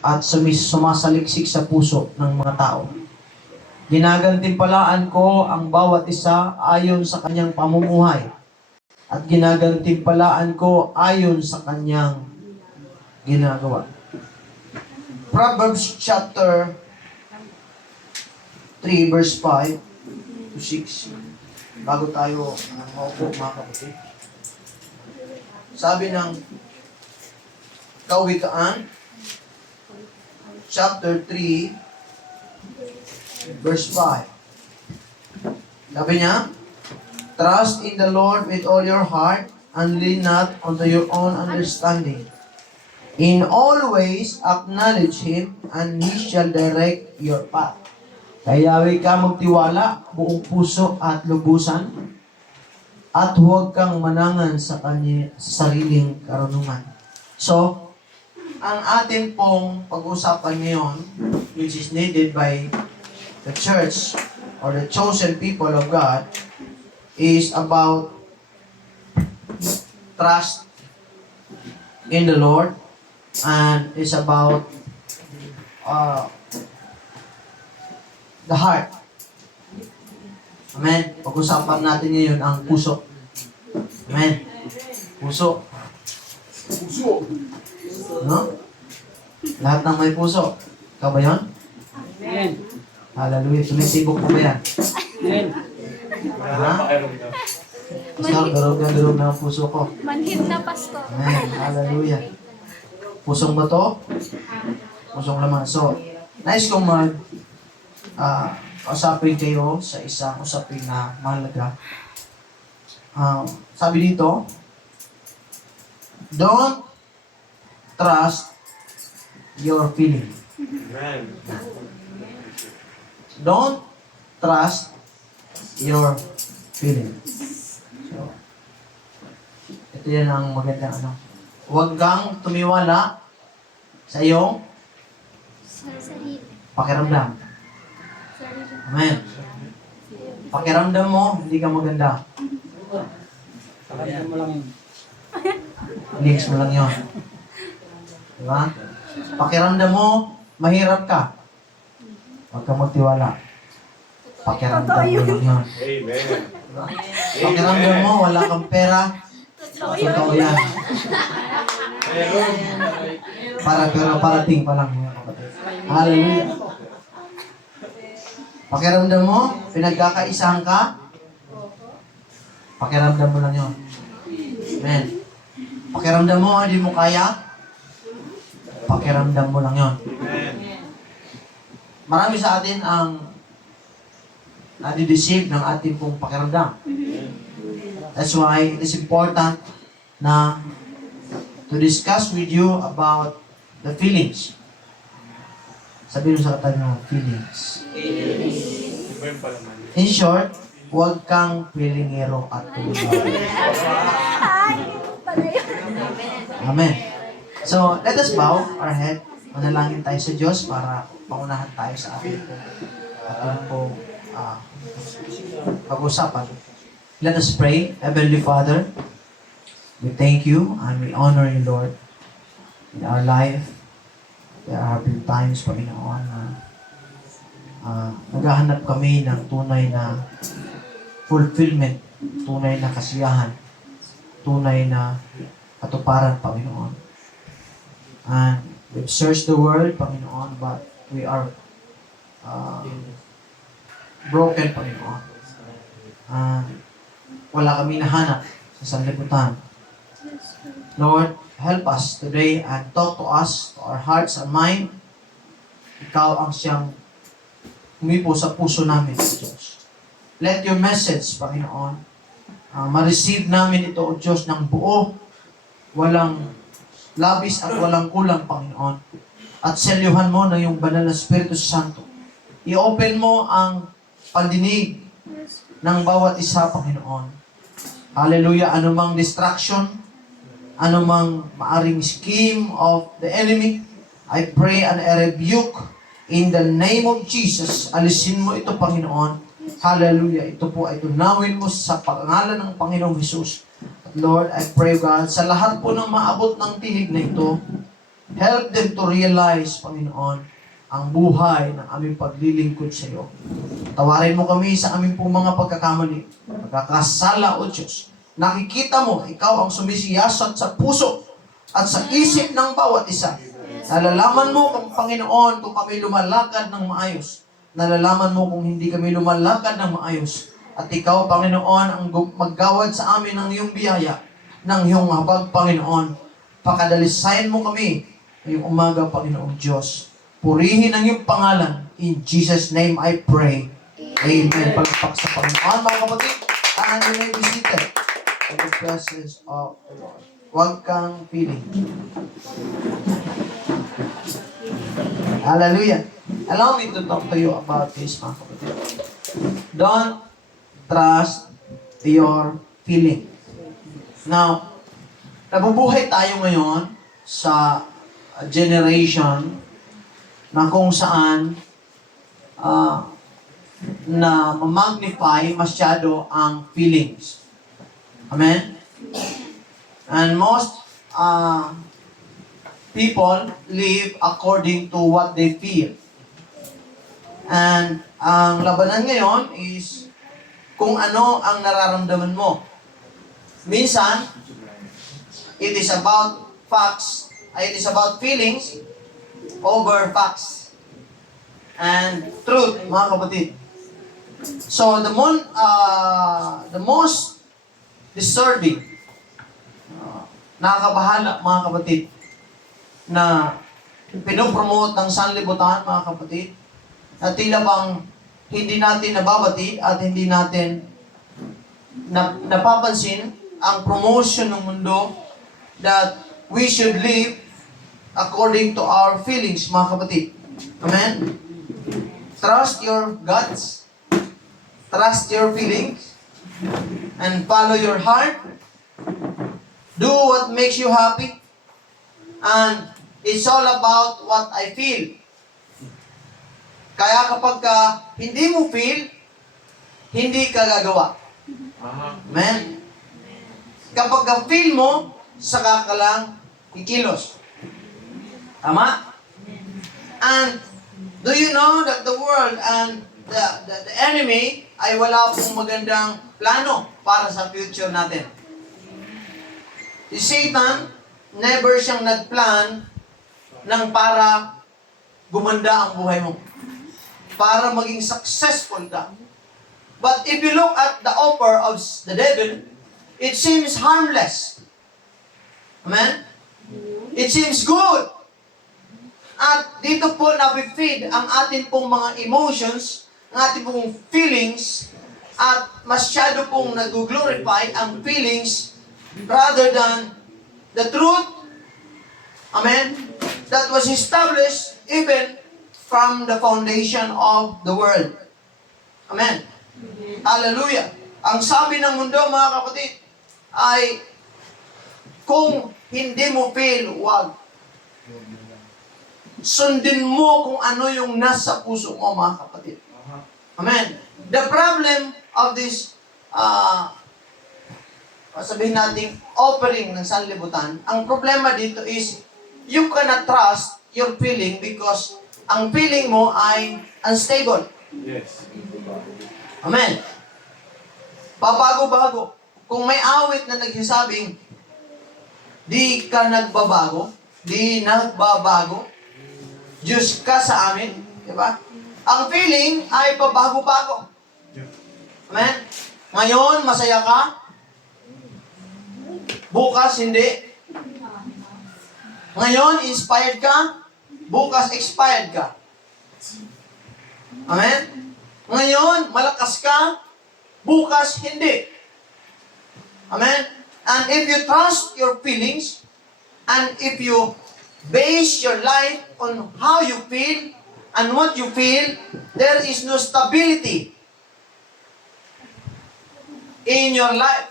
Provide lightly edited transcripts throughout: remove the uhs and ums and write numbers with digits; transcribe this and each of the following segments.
at sumasaliksik sa puso ng mga tao. Ginagantimpalaan ko ang bawat isa ayon sa kanyang pamumuhay at ginagantimpalaan ko ayon sa kanyang ginagawa. Proverbs chapter 3 verse 5 to 6. Bago tayo maupo mga kapatid. Sabi ng Kawikaan chapter 3 verse 5. Sabi niya, trust in the Lord with all your heart and lean not unto your own understanding. In all ways acknowledge Him and He shall direct your path. Kaya ka magtiwala buong puso at lubusan at huwag kang manangan sa sariling karunungan. So, ang atin pong pag-usapan ngayon, which is needed by the church or the chosen people of God, is about trust in the Lord and is about the heart. Amen. Pag-usapan natin ngayon ang puso. Amen. Puso. Puso. No? Lahat ng may puso. Ikaw ba yun? Amen. Hallelujah. Tumitibok mo ba yan? Amen. Ha? Pastor, durog na ang puso ko. Manhid na, Pastor. Amen. Hallelujah. Pusong ba to? Pusong laman. So, nais kong usapin kayo sa isang usapin na mahalaga. Sabi dito, don't trust your feeling. Amen. Don't trust your feeling. So, ito yan ang magandang ano. Huwag kang tumiwala sa iyong Sarili. pakiramdam. Amen. Pakiramdam mo, hindi ka maganda. Pakinggan mo lang yun. Links mo lang yun. Diba? Pakiramdam mo, mahirap ka. Huwag kang magtiwala. Pakiramdam mo lang yun. Amen. Diba? Pakiramdam mo, wala kang pera. Totoo yan. Pero parating pa lang mga kapatid. Hallelujah. Pakiramdam mo, pinagkakaisahan ka. Pakiramdam mo lang yun. Amen. Pakiramdam mo, hindi mo kaya. Pakiramdam mo lang yun. Amen. Marami sa atin ang nadi-deceive ng ating pong pakiramdam. That's why it is important na to discuss with you about the feelings. Sabihin mo sa katabi mo, feelings. Amen pa naman. In short, huwag kang pilingero at pilingero. Amen. So, let us bow our head. Manalangin tayo sa Diyos para paunahan tayo sa ating po pag-usapan. Let us pray. Heavenly Father, we thank you and we honor you, Lord, in our life. There have been times, Panginoon, na naghahanap kami ng tunay na fulfillment, tunay na kasiyahan, tunay na katuparan, Panginoon. And we've searched the world, Panginoon, but we are broken, Panginoon. Wala kami nahanap sa sanlibutan. Lord, help us today and talk to us, to our hearts and mind. Ikaw ang siyang humipo sa puso namin, Diyos. Let your message, Panginoon, ma-receive namin ito, O Diyos, ng buo, walang labis at walang kulang, Panginoon. At selyuhan mo ng iyong banal na Espiritu Santo. I-open mo ang pandinig ng bawat isa, Panginoon. Hallelujah. Anumang distraction, anumang maaring scheme of the enemy, I pray and I rebuke in the name of Jesus. Alisin mo ito, Panginoon. Hallelujah. Ito po ay tunawin mo sa pangalan ng Panginoong Jesus. At Lord, I pray, God, sa lahat po ng maabot ng tinig na ito, Help them to realize, Panginoon, ang buhay ng aming paglilingkod sa iyo. Tawarin mo kami sa aming pong mga pagkakamali, pagkakasala, O Diyos. Nakikita mo, ikaw ang sumisiyasat sa puso at sa isip ng bawat isa. Nalalaman mo kung Panginoon kung kami lumalakad ng maayos. Nalalaman mo kung hindi kami lumalakad ng maayos. At ikaw, Panginoon, ang maggawad sa amin ng iyong biyaya, ng iyong habag, Panginoon. Pakadalisayan mo kami ngayong umaga, Panginoong Diyos. Purihin ang iyong pangalan. In Jesus' name I pray. Amen. Palakpak sa Panginoon, mga kapatid. Tahan din ay bisita in the presence of the Lord. Huwag kang piling. Hallelujah. Allow me to talk to you about this, mga kapatid. Don't trust your feeling. Now, nabubuhay tayo ngayon sa generation na kung saan na magnify masyado ang feelings. Amen? And most people live according to what they feel. And ang labanan ngayon is kung ano ang nararamdaman mo. Minsan, it is about facts, it is about feelings over facts and truth, mga kapatid. So, the most disturbing, nakakabahala, mga kapatid, na pinopromote ng sanlibutan, mga kapatid, na tila bang hindi natin nababatid at hindi natin napapansin ang promotion ng mundo that we should live according to our feelings, mga kapatid. Amen? Trust your guts, trust your feelings, and follow your heart. Do what makes you happy, and it's all about what I feel. Kaya kapag hindi mo feel, hindi ka gagawa. Amen? Kapag feel mo, saka ka lang kikilos. Tama? And do you know that the world and the enemy ay wala pong magandang plano para sa future natin? Si Satan, never siyang nagplan ng para gumanda ang buhay mo. Para maging successful ka. But if you look at the offer of the devil, it seems harmless. Amen? It seems good. At dito po na-feed ang ating pong mga emotions, ang ating pong feelings, at masyado pong nag-glorify ang feelings rather than the truth, amen, that was established even from the foundation of the world. Amen. Hallelujah. Ang sabi ng mundo, mga kapatid, ay kung hindi mo feel, wag. Sundin mo kung ano yung nasa puso mo, mga kapatid. Amen. The problem of this, sabihin natin, offering ng sanlibutan, ang problema dito is, you cannot trust your feeling because ang feeling mo ay unstable. Yes. Amen. Pabago-bago. Kung may awit na nagsasabing, di ka nagbabago, di nagbabago, Diyos ka sa amin, di ba? Ang feeling ay pabago-bago. Amen? Ngayon, masaya ka. Bukas, hindi. Ngayon, inspired ka. Bukas, expired ka. Amen? Ngayon, malakas ka. Bukas, hindi. Amen? And if you trust your feelings, and if you base your life on how you feel, and what you feel, there is no stability in your life.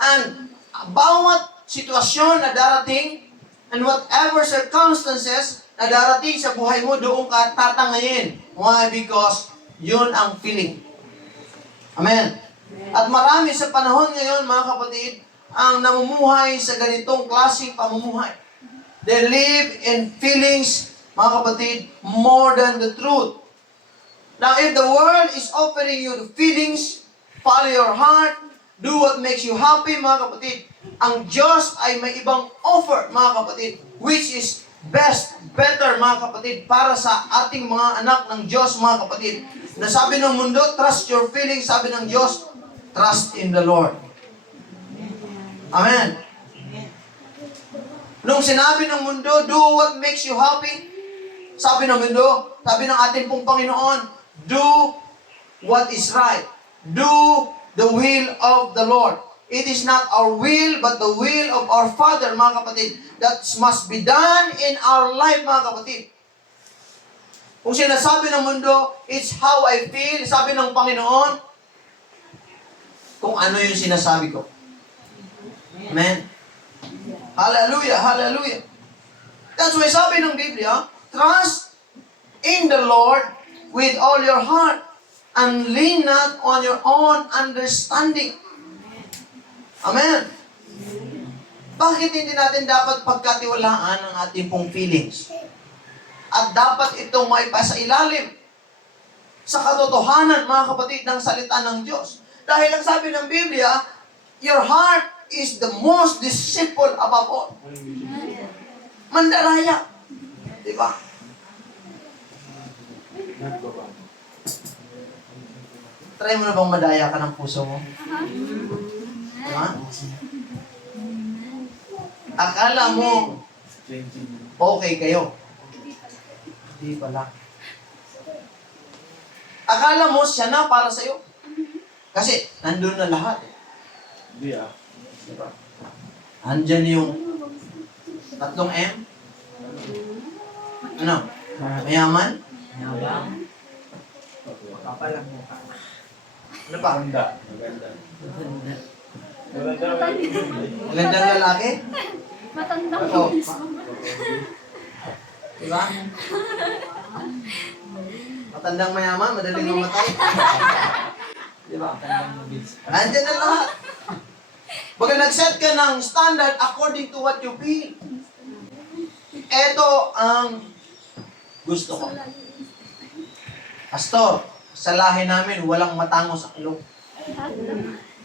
And bawat sitwasyon na darating, and whatever circumstances na darating sa buhay mo, doon ka tatangayin. Why? Because yun ang feeling. Amen. At marami sa panahon ngayon, mga kapatid, ang namumuhay sa ganitong klaseng pamumuhay. They live in feelings, mga kapatid, more than the truth. Now, if the world is offering you the feelings, follow your heart, do what makes you happy, mga kapatid, ang Diyos ay may ibang offer, mga kapatid, which is best, better, mga kapatid, para sa ating mga anak ng Diyos, mga kapatid. Na sabi ng mundo, trust your feelings. Sabi ng Diyos, trust in the Lord. Amen. Nung sinabi ng mundo, do what makes you happy, sabi ng mundo, sabi ng ating pong Panginoon, do what is right. Do the will of the Lord. It is not our will, but the will of our Father, mga kapatid, that must be done in our life, mga kapatid. Kung sinasabi ng mundo, it's how I feel, sabi ng Panginoon, kung ano yung sinasabi ko. Amen. Hallelujah, hallelujah. That's why sabi ng Biblia, trust in the Lord with all your heart and lean not on your own understanding. Amen. Bakit hindi natin dapat pagkatiwalaan ang ating pong feelings? At dapat itong maipasailalim sa katotohanan, mga kapatid, ng salita ng Diyos. Dahil ang sabi ng Biblia, your heart is the most deceitful above all. Mandaraya. Diba? Try mo na bang madaya ka ng puso mo? Diba? Akala mo okay kayo. Hindi pala. Akala mo siya na para sa'yo. Kasi nandun na lahat. Hindi ah. Diba? Andyan yung 3 M. Ano? Mayaman? Yabang. Kapalang mukha. Ano pa? Maganda. Maganda. Maganda. Magandang lalaki? Matandang Ako. mismo. Diba? Matandang mayaman, madaling mamatay. Diba? Andyan na lahat. Baga nag-set ka ng standard according to what you feel. Ito ang gusto ko. Pastor, sa lahi namin, walang matangos ang ilong.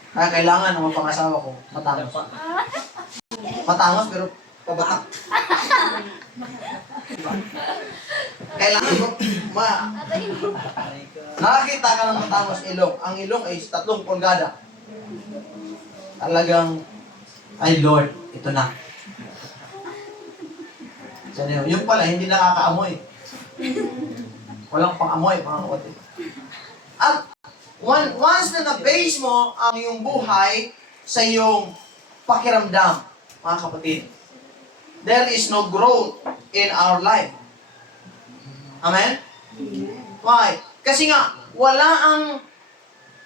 Kaya kailangan ng pangasawa ko, matangos. Matangos pero pabatak. Diba? Kailangan mo, nakakita ka ng matangos ilong. Ang ilong ay 3 pulgada. Talagang, ay Lord, ito na. Sana yun pala, hindi nakakaamoy. Walang pang-amoy, mga kapatid. At once na na-base mo ang iyong buhay sa iyong pakiramdam, mga kapatid, there is no growth in our life. Amen? Why? Kasi nga, wala ang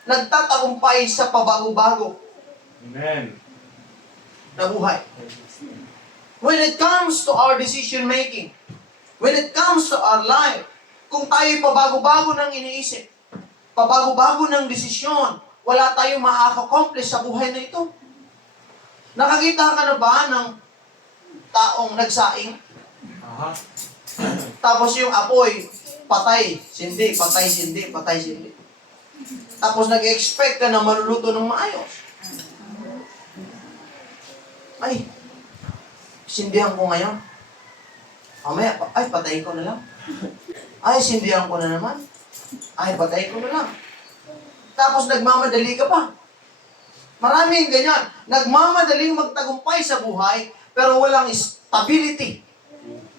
nagtatagumpay sa pabago-bago Amen. na buhay. When it comes to our decision making, when it comes to our life, kung tayo'y pabago-bago ng iniisip, pabago-bago ng desisyon, wala tayong makaka-accomplish sa buhay na ito. Nakakita ka na ba ng taong nagsaing? Aha. Tapos yung apoy, patay, sindi, patay, sindi, patay, sindi. Tapos nag-expect ka na maluluto ng maayos. Ay, sindihan ko ngayon. Mamaya, ay, patayin ko na lang. Ay, sindihan ko na naman. Ay, patayin ko na lang. Tapos nagmamadali ka pa. Maraming ganyan. Nagmamadaling magtagumpay sa buhay, pero walang stability.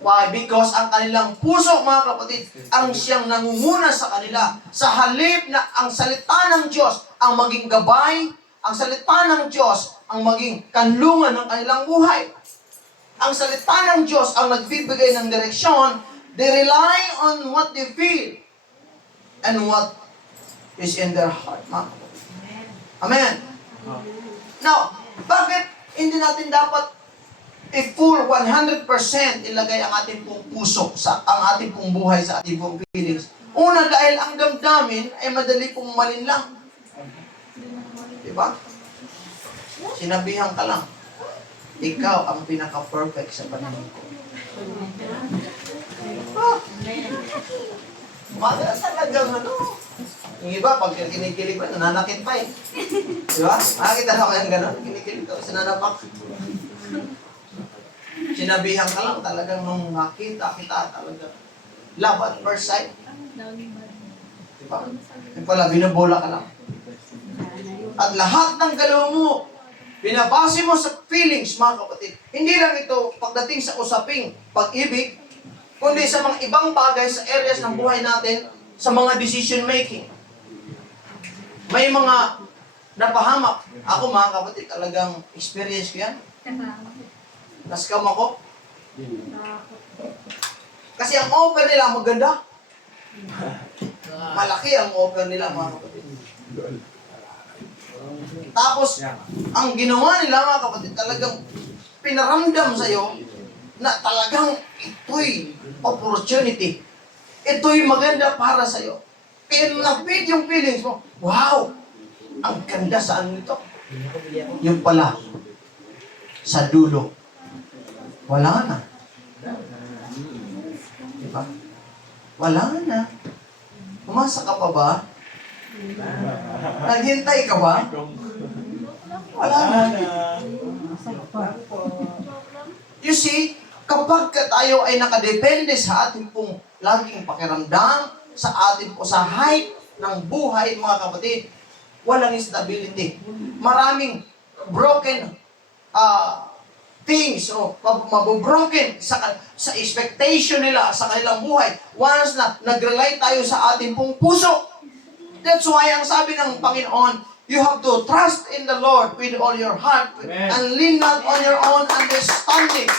Why? Because ang kanilang puso, mga kapatid, ang siyang nangunguna sa kanila. Sa halip na ang salita ng Diyos ang maging gabay, ang salita ng Diyos ang maging kanlungan ng kanilang buhay. Ang salita ng Diyos ang nagbibigay ng direksyon. They rely on what they feel and what is in their heart. Mga kapatid. Amen. Now, bakit hindi natin dapat i-full 100% ilagay ang ating pong puso, ang ating pong buhay sa ating pong feelings? Una, dahil ang damdamin ay madali pong malinlang. Diba? Sinabihan ka lang, ikaw ang pinaka-perfect sa paningin ko. Umaga talagang ano. Yung iba, pag kinikilig pa, nananakit pa eh. Di ba? Makakita na kayang gano'n? Kinikilig ka, sinanapak. Sinabihan ka lang talagang nung nakita kita talaga. Love at first sight. Di ba? Yung pala, binabola ka lang. At lahat ng galaw mo, binabase mo sa feelings, mga kapatid. Hindi lang ito pagdating sa usaping pag-ibig, kundi sa mga ibang bagay sa areas ng buhay natin, sa mga decision making. May mga napahamak. Ako, mga kapatid, talagang experience ko yan. Naskam ako. Kasi ang offer nila maganda. Malaki ang offer nila, mga kapatid. Tapos, ang ginawa nila, mga kapatid, talagang pinaramdam sa'yo na talagang ito'y opportunity. Ito'y maganda para sa'yo. Kaya na-feed yung feelings mo, wow! Ang ganda saan nito? Yung pala, sa dulo, wala na. Diba? Wala na. Umasa ka pa ba? Naghintay ka ba? Wala na. You see, kapag tayo ay nakadepende sa ating pong laging pakiramdam, sa ating po sa height ng buhay, mga kapatid, walang stability. Maraming broken things, mabubroken sa expectation nila sa kanilang buhay. Once na nag-rely tayo sa ating pong puso. That's why ang sabi ng Panginoon, you have to trust in the Lord with all your heart and lean not on your own understanding.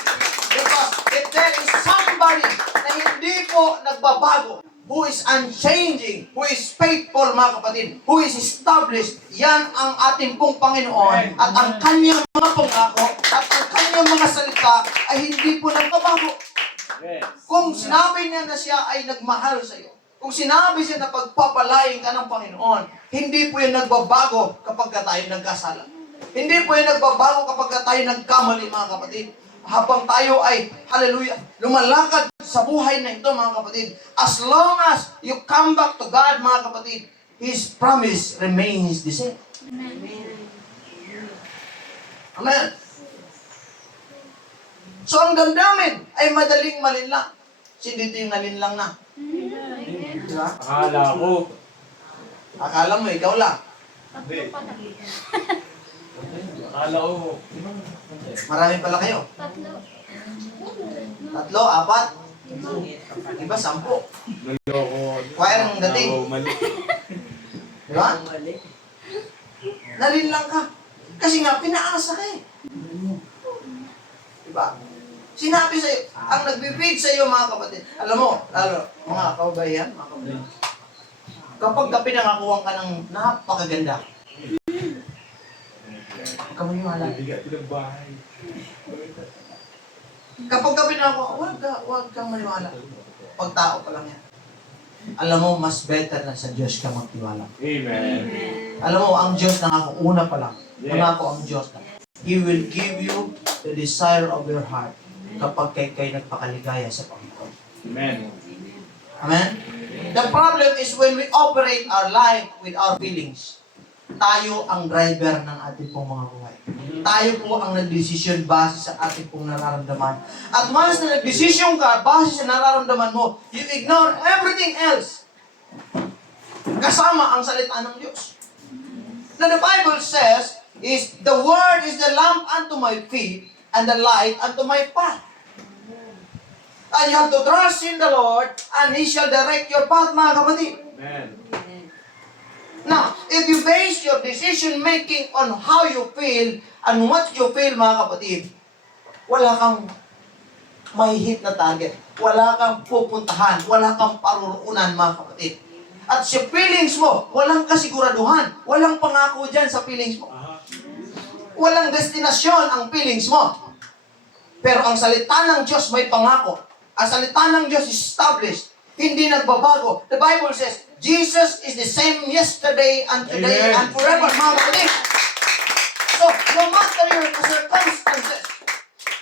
Because if there is somebody na hindi po nagbabago, who is unchanging, who is faithful, mga kapatid, who is established, yan ang ating pong Panginoon. At ang kanyang mga pangako at ang kanyang mga salita ay hindi po nagbabago. Kung sinabi niya na siya ay nagmahal sa iyo, kung sinabi siya na pagpapalain ka ng Panginoon, hindi po yan nagbabago kapag tayo nagkasala. Hindi po yan nagbabago kapag tayo nagkamali, mga kapatid. Habang tayo ay, hallelujah, lumalakad sa buhay na ito, mga kapatid, as long as you come back to God, mga kapatid, His promise remains the same. Amen. So, ang damdamin ay madaling malinlang. Si dito yung nalinlang na. Diba? Akala ko. Akala mo, ikaw lang. Hindi. Akala ko. Marami pala kayo. Tatlo, apat. Iba, 10. Naloko. Choir ang dating. Mali. Diba? Nalinlang ka. Kasi nga, pinaasa ka eh. Diba? Sinabi sa'yo, ang nagbe-feed sa'yo, mga kapatid. Alam mo, mga kaubayan, mga kapatid. Kapag ka pinangakuhan ka ng napakaganda, huwag ka maniwala. Bigat ng bahay. Kapag ka pinangakuhan, huwag kang maniwala. Pag tao pa lang yan. Alam mo, mas better na sa Diyos ka magtiwala. Amen. Alam mo, ang Diyos nangako, pa lang. Yes. Nangako ang Diyos na He will give you the desire of your heart kapag kayo nagpakaligaya sa Panginoon. Amen. Amen? The problem is when we operate our life with our feelings. Tayo ang driver ng ating pong mga buhay. Tayo po ang nagdesisyon base sa ating pong nararamdaman. At once na nagdesisyon ka base sa nararamdaman mo, you ignore everything else. Kasama ang salita ng Diyos. Now the Bible says, is the word is the lamp unto my feet and the light unto my path. And you have to trust in the Lord and He shall direct your path, mga kapatid. Amen. Now, if you base your decision making on how you feel and what you feel, mga kapatid, wala kang may hit na target. Wala kang pupuntahan. Wala kang paruruunan, mga kapatid. At sa feelings mo, walang kasiguraduhan. Walang pangako dyan sa feelings mo. Walang destinasyon ang feelings mo. Pero ang salita ng Diyos may pangako. Ang salita ng Diyos is established. Hindi nagbabago. The Bible says, Jesus is the same yesterday and today Amen. and forever. Mga kapatid. So, no matter your circumstances,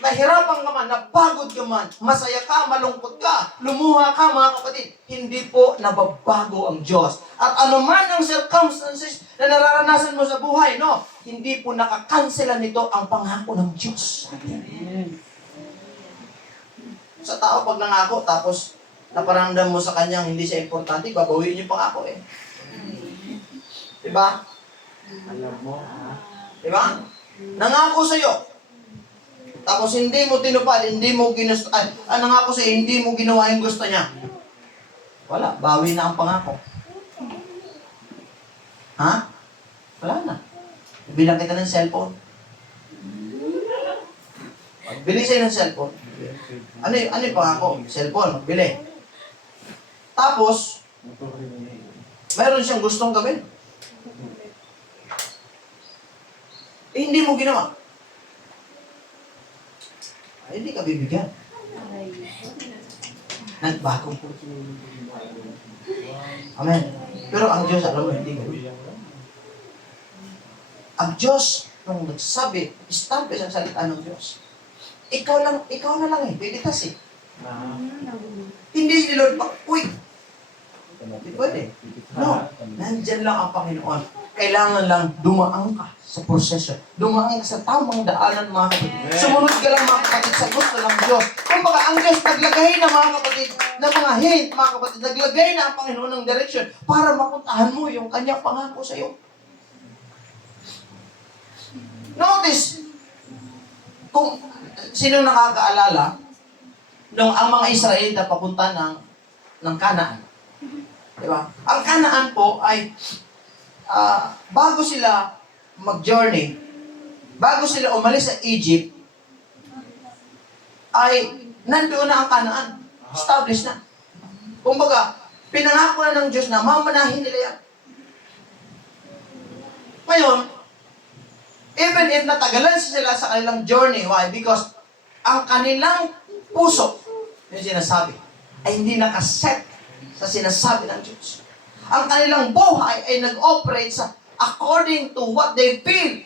nahirapan ka man, napagod ka man, masaya ka, malungkot ka, lumuha ka mga kapatid, hindi po nababago ang Diyos. At anuman ang circumstances na nararanasan mo sa buhay, no, hindi po nakakanselan nito ang pangako ng Diyos. Amen. Sa tao pag nangako, tapos naparamdam mo sa kanyang hindi siya importante, babawiin yung pangako eh. Diba? Alam mo, ha? Diba? Nangako sa'yo, tapos hindi mo tinupad, hindi mo ginusto, nangako sa'yo, hindi mo ginawa yung gusto niya. Wala, bawi na ang pangako. Ha? Wala na. Bilang kita ng cellphone. Magbili sa'yo ng cellphone. Ano yung pangako? Cellphone, magbili. Tapos, mayroon siyang gustong gawin. Hindi mo ginawa. Ay, hindi ka bibigyan. Nagbago. Amen. Pero ang Diyos, alam mo, hindi ganun. Ang Diyos, nung nagsabi, establish ang salita ng Diyos. Ikaw na lang eh, pilitas eh. Hindi si Lord, uy, hindi pwede. No, nandyan lang ang Panginoon. Kailangan lang dumaan ka sa proseso. Dumaan ka sa tamang daanan, mga kapatid. Sumunod ka lang, mga kapatid, sa gusto ng Diyos. Kumbaga, ang Diyos naglagay na, mga kapatid, ng mga hint, mga kapatid, naglagay na ang Panginoon ng direction para mapuntahan mo yung kanyang pangako sa iyo. Notice, kung sino nakakaalala, nung ang mga Israelita papunta ng Kanaan. Diba? Ang Kanaan po ay bago sila mag-journey, bago sila umalis sa Egypt, ay nandoon na ang Kanaan. Established na. Kumbaga, pinangako na ng Diyos na mamanahin nila yan. Ngayon, even if natagalan sila sa kanilang journey, why? Because ang kanilang puso, yung sinasabi, ay hindi nakaset sa sinasabi ng Diyos. Ang kanilang buhay ay nag-operate sa according to what they feel.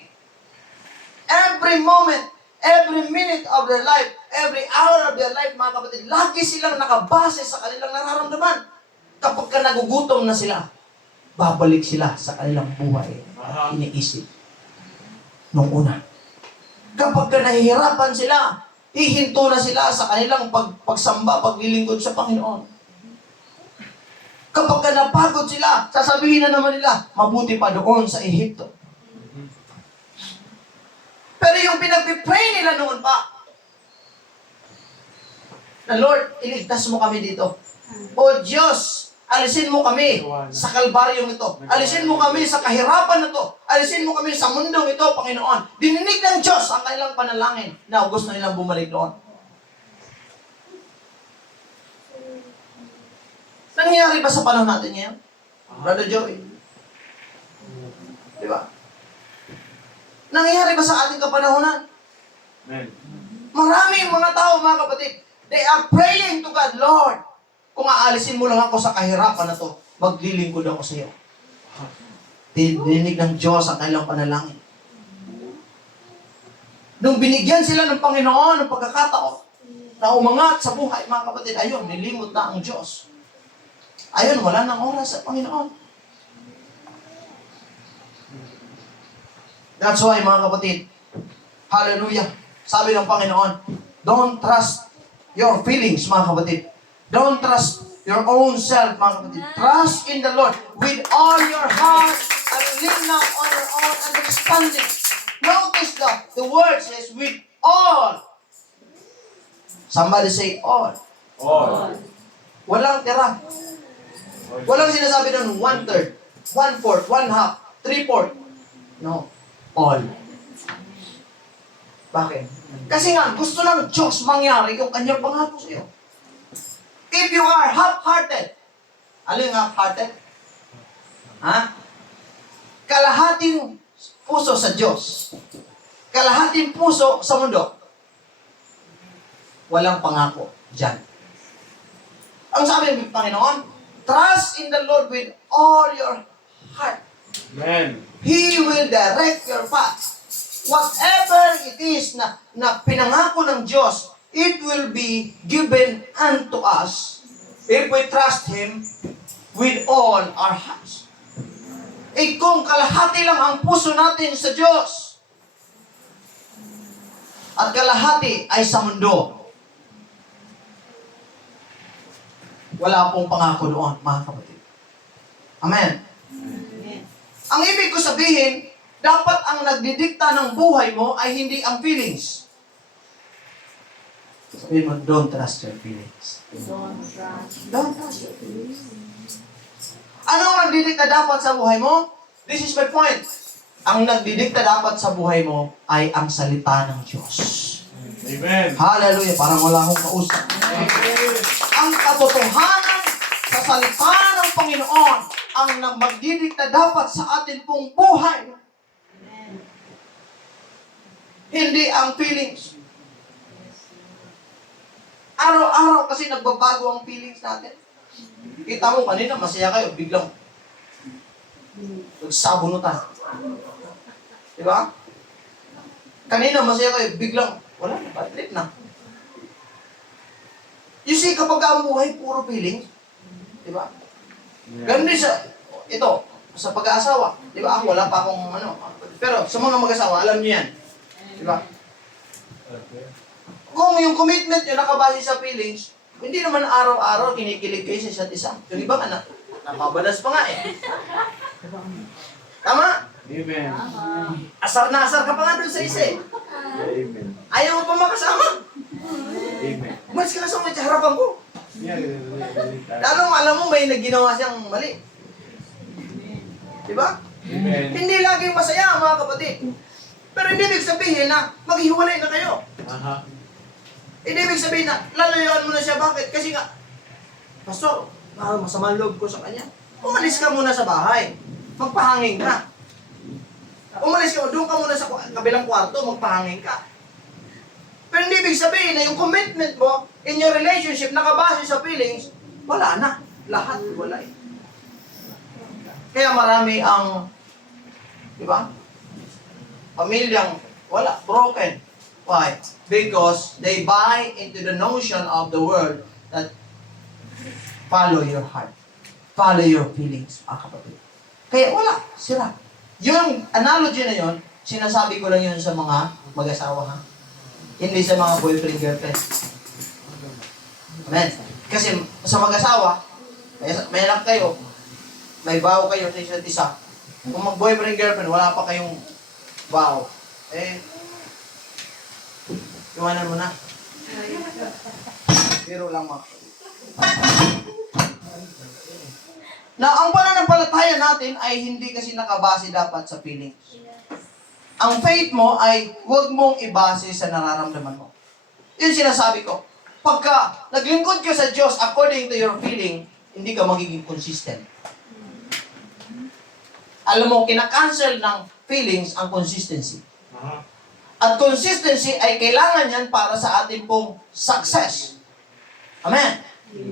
Every moment, every minute of their life, every hour of their life, mga kapatid, lagi silang nakabase sa kanilang nararamdaman. Kapag ka nagugutom na sila, babalik sila sa kanilang buhay at iniisip nung una. Kapag ka nahihirapan sila, hihinto na sila sa kanilang pagsamba, paglilingkod sa Panginoon. Kapag ka napagod sila, sasabihin na naman nila, mabuti pa doon sa Ehipto. Pero yung pinag-pray nila noon pa, na Lord, iligtas mo kami dito. O Diyos, alisin mo kami sa kalbaryong ito. Alisin mo kami sa kahirapan na ito. Alisin mo kami sa mundong ito, Panginoon. Dininig ng Diyos ang kanilang panalangin na gusto nilang bumalik doon. Nangyayari ba sa panahon natin ngayon? Brother Joey? Di ba? Nangyayari ba sa ating kapanahonan? Amen. Maraming mga tao, mga kapatid, they are praying to God, Lord, kung aalisin mo lang ako sa kahirapan na to, maglilingkod ako sa iyo. Dininig ng Diyos ang kanilang panalangin. Nung binigyan sila ng Panginoon ng pagkakataon na umangat sa buhay, mga kapatid, ayun, nilimot na ang Diyos. Ayun, wala nang oras sa Panginoon. That's why, mga kapatid, hallelujah, sabi ng Panginoon, don't trust your feelings, mga kapatid. Don't trust your own self, mga kapatid. Trust in the Lord with all your heart and lean not on your own understanding. Notice that the word says with all. Somebody say all. All. Walang tira. Walang sinasabi doon 1/3, 1/4, 1/2, 3/4. No. All. Bakit? Kasi nga, gusto ng Diyos mangyari yung kanyang pangako sa iyo. If you are half-hearted, ano yung half-hearted? Ha? Kalahating puso sa Diyos. Kalahating puso sa mundo. Walang pangako dyan. Ang sabi ng Panginoon, trust in the Lord with all your heart. Amen. He will direct your path. whatever it is na pinangako ng Diyos, it will be given unto us if we trust Him with all our hearts. Kung kalahati lang ang puso natin sa Diyos, at kalahati ay sa mundo, wala pong pangako doon, mga kapatid. Amen. Ang ibig ko sabihin, dapat ang nagdidikta ng buhay mo ay hindi ang feelings. Sabihin mo, don't trust your feelings. Don't trust your feelings. Ano ang nagdidikta dapat sa buhay mo? This is my point. Ang nagdidikta dapat sa buhay mo ay ang salita ng Diyos. Amen. Hallelujah. Parang wala akong kausap. Ang katotohanan sa salita ng Panginoon ang magdidikta dapat sa atin pong buhay. Hindi ang feelings. Araw-araw kasi nagbabago ang feelings natin. Kita mo, kanina masaya kayo, biglang nagsabunutan. Diba? Kanina masaya kayo, biglang wala na, bad trip na. You see, kapag ang buhay, puro feelings. Diba? Ganun din sa, ito, sa pag-aasawa. Diba? Ako, wala pa akong pero sa mga mag-asawa, alam niyo yan. Diba? Kung yung commitment nyo nakabase sa feelings, hindi naman araw-araw kinikilig kayo sa isa't isa. Yung ibang anak, napabalas pa nga eh. Tama? Amen. Asar na asar ka pa nga dun sa isa eh. Amen. Ayaw mo pa makasama. Amen. Umalis ka na sa harapan ko. Yeah. Lalong alam mo may naginawa siyang mali. Diba? Amen. Hindi laging masaya mga kapatid. Pero hindi ibig sabihin na maghiwalay na kayo. Aha. Hindi ibig sabihin na lalayuan mo na siya. Bakit? Kasi nga, Pastor, masama ang loob ko sa kanya. Umalis ka muna sa bahay. Magpahangin ka. Umalis ka, doon ka muna sa kabilang kwarto, magpahangin ka. Pero hindi ibig sabihin na yung commitment mo in your relationship nakabase sa feelings, wala na. Lahat wala eh. Kaya marami ang, di ba? Pamilyang wala, broken. Why? Because they buy into the notion of the world that follow your heart. Follow your feelings, mga kapatid. Kaya wala, sira. Yung analogy na yon, sinasabi ko lang yun sa mga mag-asawa, ha? Hindi sa mga boyfriend, girlfriend. Amen. Kasi sa mag-asawa, may anak kayo, may vow kayo sa isa't isa. Kung mag-boyfriend, girlfriend, wala pa kayong vow. Iwanan mo na. Pero lang mga na ang pananampalataya natin ay hindi kasi nakabase dapat sa feelings. Ang faith mo ay huwag mong ibase sa nararamdaman mo. Yun sinasabi ko. Pagka naglingkod ka sa Diyos according to your feeling, hindi ka magiging consistent. Alam mo, kinakancel ng feelings ang consistency. Aha. At consistency ay kailangan yan para sa ating pong success. Amen?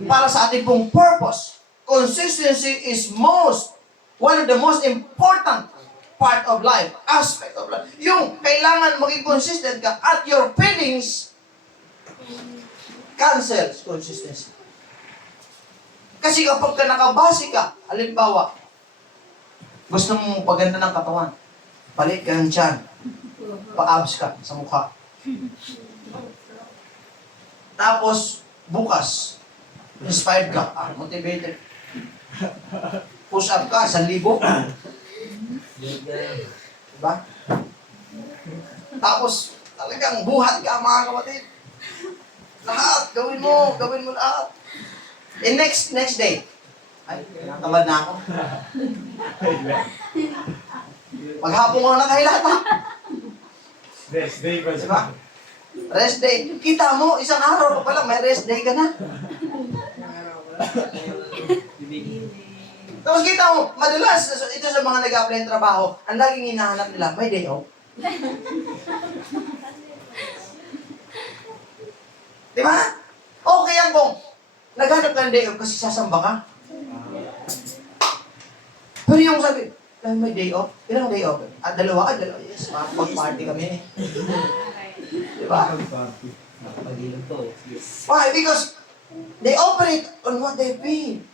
Para sa ating pong purpose. Consistency is one of the most important part of life, aspect of life. Yung kailangan maging consistent ka at your feelings cancels consistency. Kasi kapag ka nakabase ka, halimbawa, gusto mong paganda ng katawan, palit ka ng tiyan, pa-abs ka sa mukha. Tapos, bukas, inspired ka, motivated. Push up ka, 1,000. Diba? Tapos, talagang buhat ka mga kapatid. Lahat, gawin mo lahat. Next day, ay, tamad na ako. Maghapon ko na nakahilat ha. Rest day ba? Diba? Rest day. Kita mo, isang araw pa lang, may rest day ka na. Tapos kita mo, madalas, ito sa mga nag-apply ng trabaho, ang laging hinahanap nila, may day off. Diba? Okay yan kung naghanap ka ng day off kasi sasamba ka. Pero yung sabi, Kaya may day off. Ilang day off? Dalawa. Yes, mag-party kami. Diba? Pag-ilog to. Why? Because they operate on what they feel.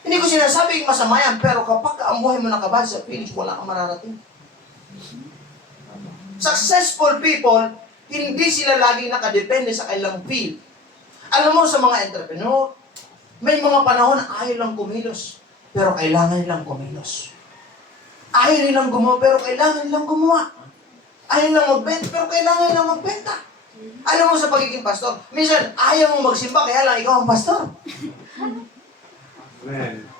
Hindi ko sinasabing masama yan, pero kapag ang buhay mo nakabase sa feelings, wala kang mararating. Successful people, hindi sila lagi nakadepende sa kanilang feel. Alam mo, sa mga entrepreneur, may mga panahon na ayaw lang kumilos, pero kailangan nilang kumilos. Ayaw nilang gumawa, pero kailangan nilang gumawa. Ayaw nilang magbenta, pero kailangan nilang magbenta. Alam mo sa pagiging pastor, minsan ayaw mo magsimba, kaya lang ikaw ang pastor. Amen.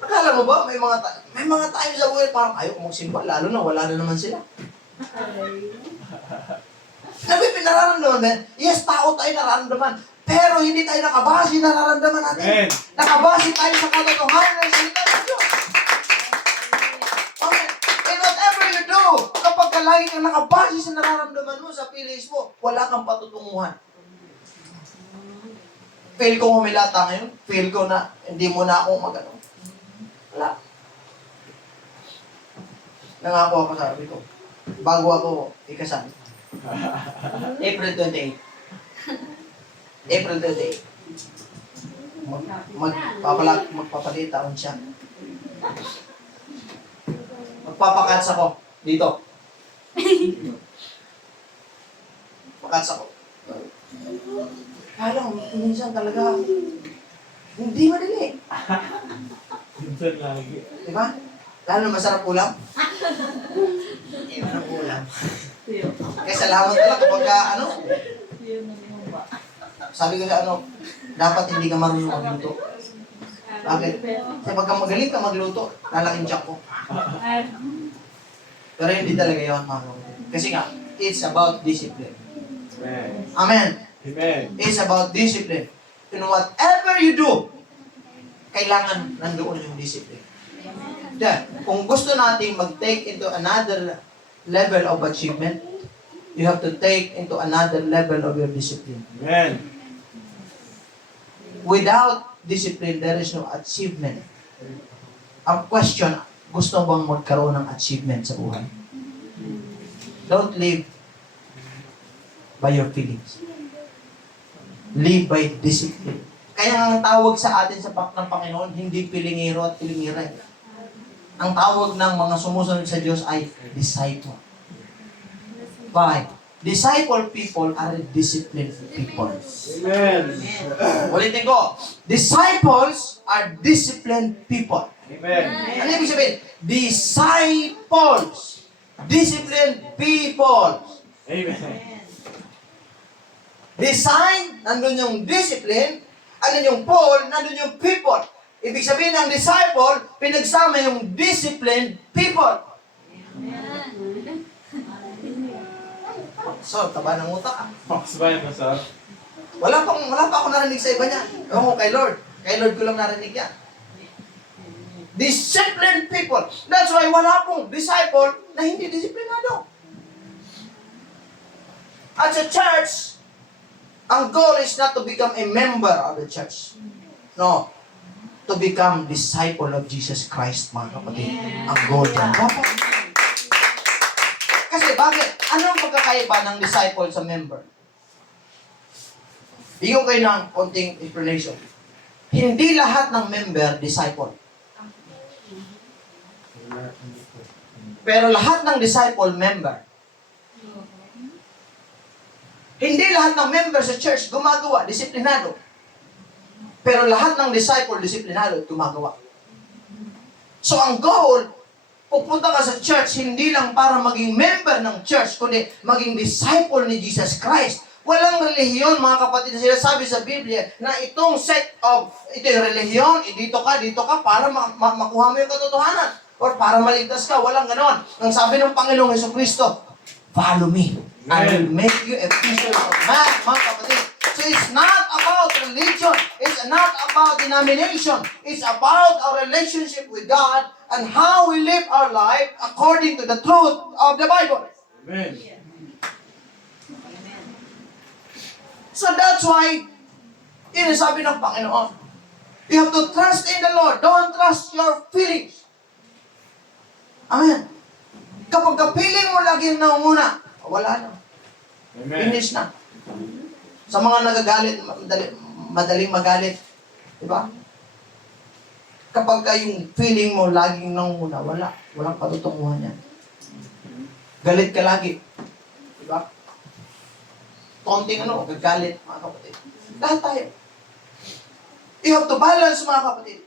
Akala mo ba, may mga tayo sa buhay, parang ayaw ko magsimba, lalo na wala na naman sila. Nararamdaman ba? Yes, tao tayo nararamdaman. Pero hindi tayo nakabase sa nararamdaman natin. Amen. Nakabase tayo sa katotohanan ng salita ng Diyos. Okay. And whatever you do, kapag ka lagi kang nakabase sa nararamdaman mo, sa feelings mo, wala kang patutunguhan. Feel ko humilata ngayon. Feel ko na hindi mo na akong magano. Wala. Nangako ako, sabi ko, bago ako ikasal. April 28. April 28. Magpapalit taon siya. Magpapakats ako. Dito. Pakats ako. Kaya minsan talaga, hindi madali. Minsan lagi. Diba? Lalo na masarap ulam. Iwan ang ulam. Kaya salamat ka lang kapag ano. Sabi ko sa dapat hindi ka marunong magluto. Bakit? Kasi pagka magaling ka magluto, lalaking tiyak ko. Pero hindi talaga yun, mga kapatid. Kasi nga, it's about discipline. Amen. Amen. Amen. It's about discipline. In whatever you do, kailangan nandoon yung discipline. Then, kung gusto nating mag-take into another level of achievement, you have to take into another level of your discipline. Amen. Without discipline, there is no achievement. Ang question, gusto bang magkaroon ng achievement sa buhay? Don't live by your feelings. Live by discipline. Kaya ang tawag sa atin sa ng Panginoon, hindi pilingero at pilingira. Ang tawag ng mga sumusunod sa Diyos ay disciple. Why? Disciple people are disciplined people. Amen. Ulitin ko. Disciples are disciplined people. Amen. Ano ibig sabihin? Disciples. Disciplined people. Amen. Design, nandun yung discipline. Andun yung Paul, nandun yung people. Ibig sabihin ng disciple, pinagsama yung disciplined people. So, taba ng utak ah. Box ba yun, sir? Wala pa ako narinig sa iba niya. Ewan ko kay Lord. Kay Lord ko lang narinig yan. Disciplined people. That's why wala pong disciple na hindi disiplinado. At sa church, ang goal is not to become a member of the church. No. To become disciple of Jesus Christ, mga kapatid. Ang goal dyan. Bakit? Kasi bakit? Anong pagkakaiba ng disciple sa member? Bigyan kayo ng konting explanation. Hindi lahat ng member, disciple. Pero lahat ng disciple, member. Hindi lahat ng member sa church gumagawa, disiplinado. Pero lahat ng disciple, disiplinado at gumagawa. So ang goal, pupunta ka sa church, hindi lang para maging member ng church, kundi maging disciple ni Jesus Christ. Walang relihiyon, mga kapatid, na sinasabi sa Biblia na itong set of, ito yung relihiyon, dito ka, para makuha mo yung katotohanan. Or para maligtas ka, walang ganon. Ang sabi ng Panginoong Jesucristo, follow me. I will make you a fisher of man, mga kapatid. So it's not about religion. It's not about denomination. It's about our relationship with God and how we live our life according to the truth of the Bible. Amen. So that's why, yun ang sabi ng Panginoon. You have to trust in the Lord. Don't trust your feelings. Amen. Kapag kapiling mo lagi yung nangunguna, wala na. Amen. Finish na. Sa mga nagagalit, madaling magalit. Diba? Kapag yung feeling mo laging nangunguna, wala. Walang patutunguhan yan. Galit ka lagi. Diba? Konting gagalit, mga kapatid. Lahat tayo. You have to balance, mga kapatid.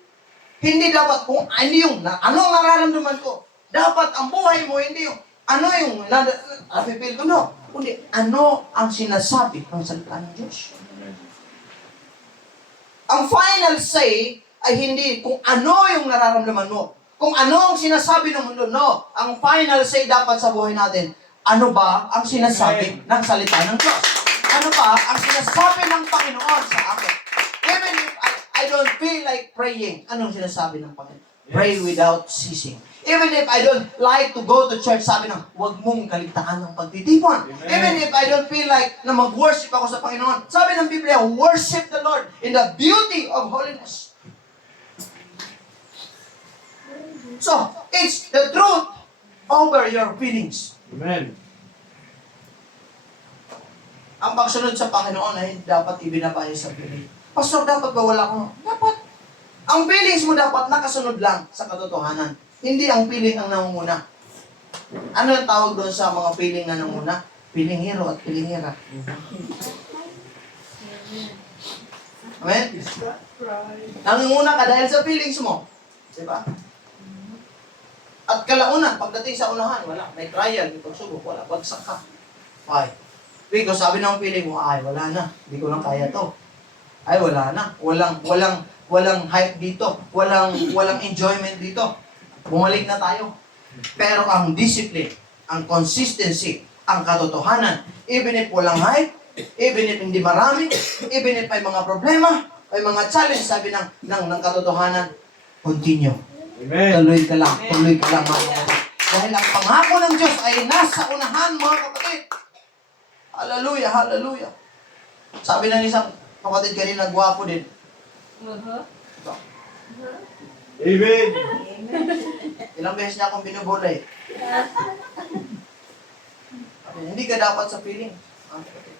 Hindi dapat kung ano ang nararamdaman ko. Dapat ang buhay mo, hindi yung napipil ko, no. Kundi, ano ang sinasabi ng salita ng Diyos. Ang final say ay hindi kung ano yung nararamdaman mo. Kung ano ang sinasabi ng mundo, no. Ang final say dapat sa buhay natin, ano ba ang sinasabi ng salita ng Diyos? Ano ba ang sinasabi ng Panginoon sa akin? Even if I don't feel like praying, anong sinasabi ng Panginoon? Pray without ceasing. Even if I don't like to go to church, sabi ng, huwag mong kaligtaan ng pagtitipon. Even if I don't feel like na mag-worship ako sa Panginoon, sabi ng Biblia, worship the Lord in the beauty of holiness. So, it's the truth over your feelings. Amen. Ang pagsunod sa Panginoon ay dapat ibinabayo sa feeling. Pastor, dapat ba wala ko? Dapat. Ang feelings mo dapat nakasunod lang sa katotohanan. Hindi ang feeling ang nangunguna. Ano yung tawag doon sa mga feeling na nangunguna? Pilingero at pilingera. Amen? Nangunguna ka dahil sa feelings mo. Diba? At kalaunan, pagdating sa unahan, wala. May trial, may pagsubok, wala. Bagsak ka. Why? Because sabi ng feeling mo, ay, wala na. Hindi ko lang kaya to. Ay, wala na. Walang hype dito. Walang enjoyment dito. Bumalik na tayo. Pero ang discipline, ang consistency, ang katotohanan, even if walang hype, even if hindi marami, even if may mga problema, may mga challenge, sabi ng katotohanan, continue. Amen. Tuloy ka lang, mga kapatid. Dahil ang pangako ng Diyos ay nasa unahan, mga kapatid. Hallelujah, hallelujah. Sabi ng isang kapatid kanina, gwapo din. Ito. Amen. Ilang beses niya akong binubulay. Hindi ka dapat sa feeling, mga kapatid.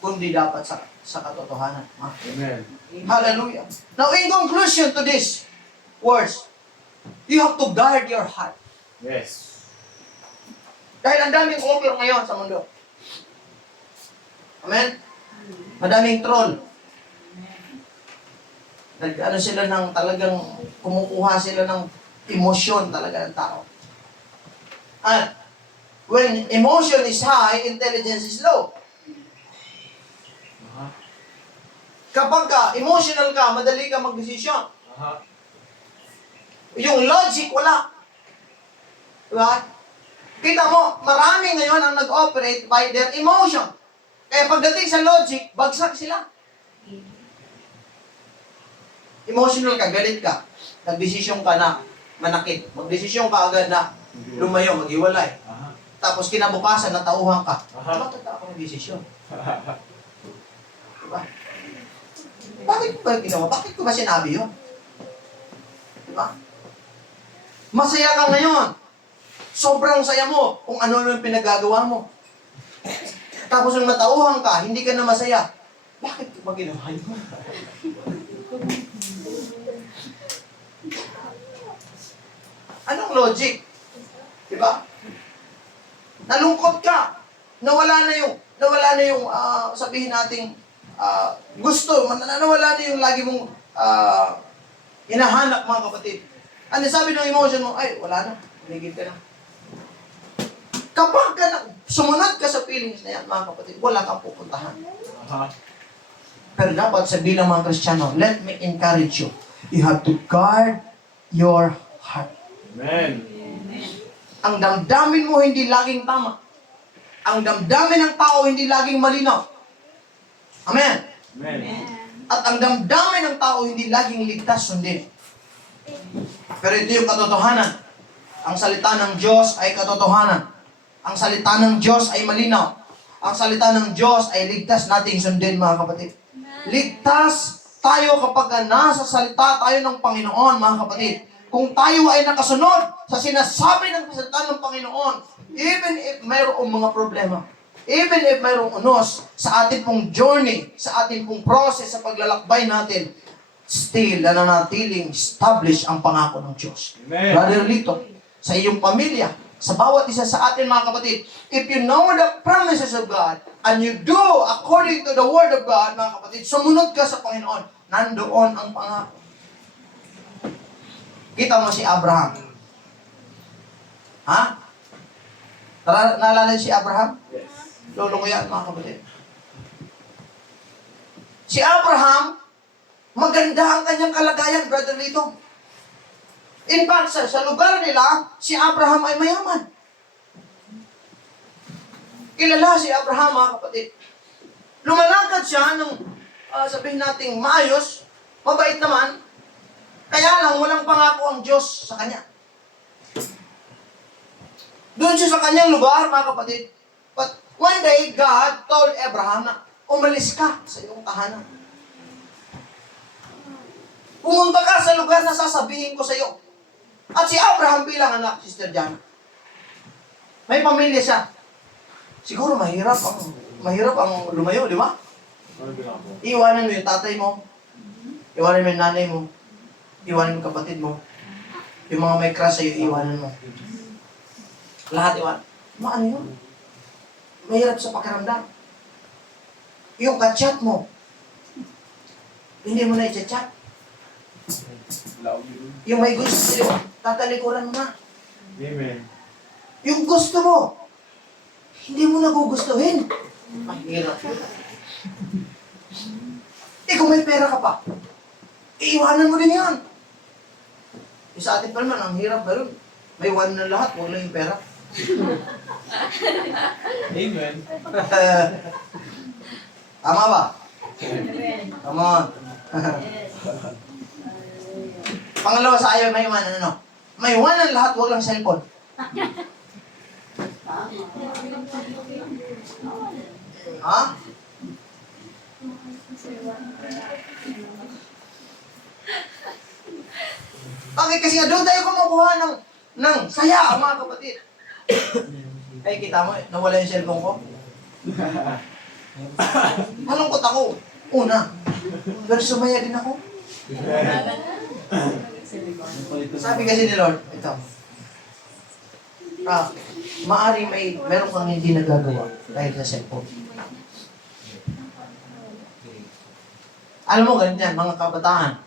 Kundi dapat sa katotohanan. Amen. Hallelujah. Now, in conclusion to this words, you have to guard your heart. Yes. Dahil ang daming offer ngayon sa mundo. Amen? Madaming troll. Sila ng talagang kumukuha sila ng emosyon talaga ng tao. At when emotion is high, intelligence is low. Kapag emotional ka, madali ka mag-desisyon. Yung logic, wala. Diba? Kita mo, marami ngayon ang nag-operate by their emotion. Kaya pagdating sa logic, bagsak sila. Emotional ka, galit ka. Nagdesisyon ka na manakit. Magdesisyon ka agad na lumayo, maghiwalay. Tapos kinabukasan, natauhan ka. Matata ako ng desisyon. Diba? Bakit ko ba ginawa? Bakit ko ba sinabi yun? Diba? Masaya ka ngayon. Sobrang saya mo kung ano yung pinagagawa mo. Tapos nung natauhan ka, hindi ka na masaya. Bakit ko ba ginawa yun? Anong logic? Diba? Nalungkot ka. Nawala na yung sabihin nating gusto. Nawala na yung lagi mong hinahanap, mga kapatid. Ano sabi ng emotion mo? Ay, wala na. Manigid ka na. Kapag sumunod ka sa feelings na yan, mga kapatid, wala kang pupuntahan. Pero dapat sa bilang mga Kristiyano, let me encourage you. You have to guard your heart. Amen. Ang damdamin mo hindi laging tama. Ang damdamin ng tao hindi laging malinaw. Amen. Amen. At ang damdamin ng tao hindi laging ligtas sundin. Pero ito yung katotohanan. Ang salita ng Diyos ay katotohanan. Ang salita ng Diyos ay malinaw. Ang salita ng Diyos ay ligtas nating sundin, mga kapatid. Ligtas tayo kapag nasa salita tayo ng Panginoon, mga kapatid. kung tayo ay nakasunod sa sinasabi ng kasalatan ng Panginoon, even if mayroong mga problema, even if mayroong unos sa ating pong journey, sa ating pong process, sa paglalakbay natin, still nananatiling establish ang pangako ng Diyos. Amen. Brother Lito, sa iyong pamilya, sa bawat isa sa atin mga kapatid, if you know the promises of God, and you do according to the Word of God, mga kapatid, sumunod ka sa Panginoon, nandoon ang pangako. Kita mo si Abraham. Ha? Naalala si Abraham? Yes. Lolo ko yan, mga kapatid. Si Abraham, maganda ang kanyang kalagayan, Brother Lito. In fact, sa lugar nila, si Abraham ay mayaman. Kilala si Abraham, mga kapatid. Lumalakad siya ng, sabihin natin, maayos, mabait naman, kaya lang walang pangako ang Diyos sa kanya. Doon siya sa kanyang lugar, mga kapatid. But one day, God told Abraham na, umalis ka sa iyong tahanan. Pumunta ka sa lugar na sasabihin ko sa iyo. At si Abraham bilang anak, Sister Jana, may pamilya siya. Siguro mahirap ang lumayo, di ba? Ano ginagawa mo? Iwanan mo yung tatay mo. Iwanan mo yung nanay mo. Iwanan mo yung kapatid mo. Yung mga may crush sa'yo, iwanan mo. Lahat iwan. Maano yun? Mahirap sa pakiramdam. Yung kachat mo, hindi mo na i-chat. Laog yun. Yung may gusto sa'yo, tatalikuran mo na. Amen. Yung gusto mo, hindi mo nagugustuhin. Mahirap yun. Kung may pera ka pa, iiwanan mo din yan. Yung sa atin pa naman, ang hirap na rin. May one na lahat, huwag lang yung pera. Amen. Tama ba? Come on. Pangalawa sa ayaw, may one, ano? May one ang lahat, huwag lang cellphone. Ha? Okay, kasi nga doon tayo kumukuha ng saya, mga kapatid. Ay, kita mo, nawala yung cellphone ko. Malungkot ako. Una. Pero sumaya din ako. Sabi kasi ni Lord, ito. Maaaring meron kang hindi nagagawa dahil sa cellphone. Alam mo, ganyan, mga kabataan.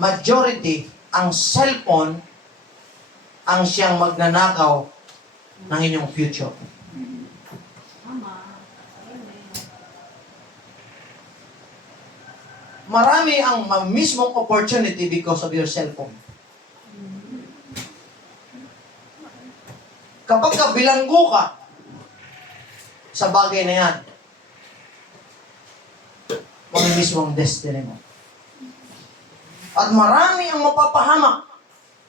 Majority, ang cellphone, ang siyang magnanakaw ng inyong future. Marami ang mismong opportunity because of your cellphone. Kapag bilanggo ka sa bagay na yan, mamimiss mo ang destiny mo. At marami ang mapapahamak.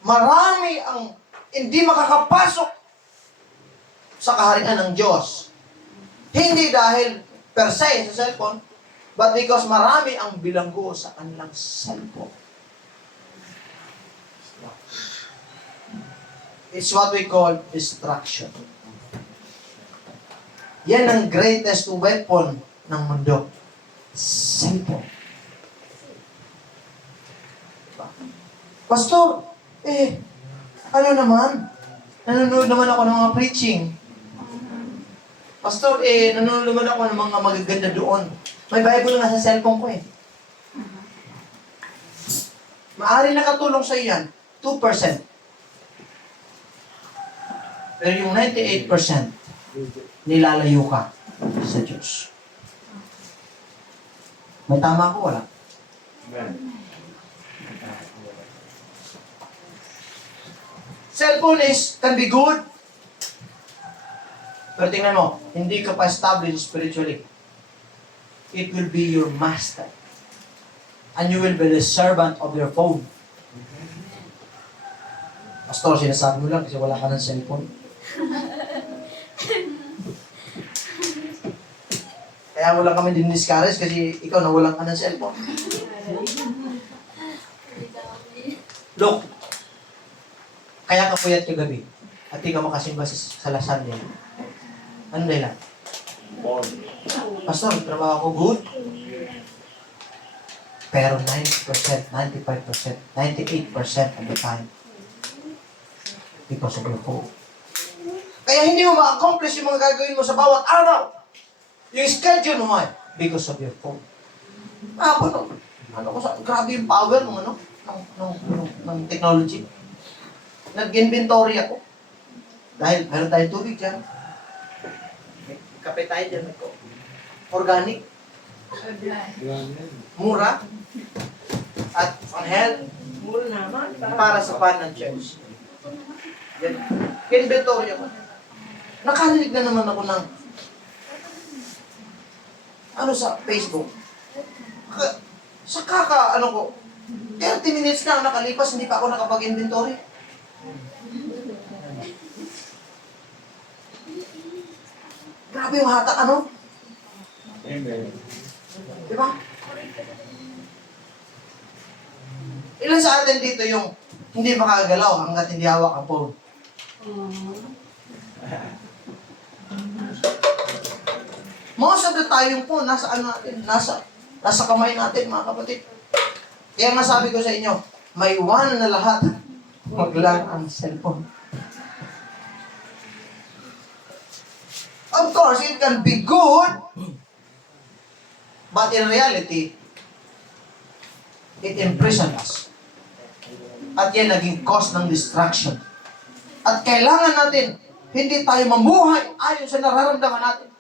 Marami ang hindi makakapasok sa kaharian ng Diyos. Hindi dahil per se sa cellphone, but because marami ang bilanggo sa kanilang cellphone. It's what we call distraction. Yan ang greatest weapon ng mundo. Cellphone. Pastor, ano naman? Nanonood naman ako ng mga preaching. Pastor, nanonood naman ako ng mga magaganda doon. May Bible nga sa cellphone ko eh. Maaari nakatulong sa iyan, 2%. Pero yung 98%, nilalayo ka sa Diyos. May tama ko, wala? Amen. Cellphone can be good. Pero tingnan mo, hindi ka pa established spiritually. It will be your master. And you will be the servant of your phone. Pastor, sinasabi mo lang kasi wala ka ng cellphone. Kaya wala kami din discourage kasi ikaw nawalan ka ng cellphone. Look, kaya ka puyat kagabi at di ka makasimba sa Sunday. Ano dahilan? Born. Pastor, trabaho ko good. Pero 90%, 95%, 98% of the time, because of your phone. Kaya hindi mo ma-accomplish yung mga gagawin mo sa bawat araw. Yung schedule mo ay because of your phone. Grabe yung power ng ng technology. Nag-inventory ako. Dahil meron tayong tubig dyan. May kape tayo dyan. Organic. Mura. At on health. Mura naman. Para sa pan ng church. Yan. Inventory ako. Nakarinig na naman ako ng sa Facebook. Sa ko, 30 minutes na ang nakalipas, hindi pa ako nakapag-inventory. Grabe yung hatak, Amen. Di ba? Ilan sa atin dito yung hindi makagalaw hanggat hindi hawak ang phone? Most of the time yung phone, nasa kamay natin, mga kapatid. Kaya nga sabi ko sa inyo, may one na lahat, wag lang ang cellphone. Of course, it can be good, but in reality, it imprisons us. At yan naging cause ng distraction. At kailangan natin, hindi tayo mamuhay ayon sa nararamdaman natin.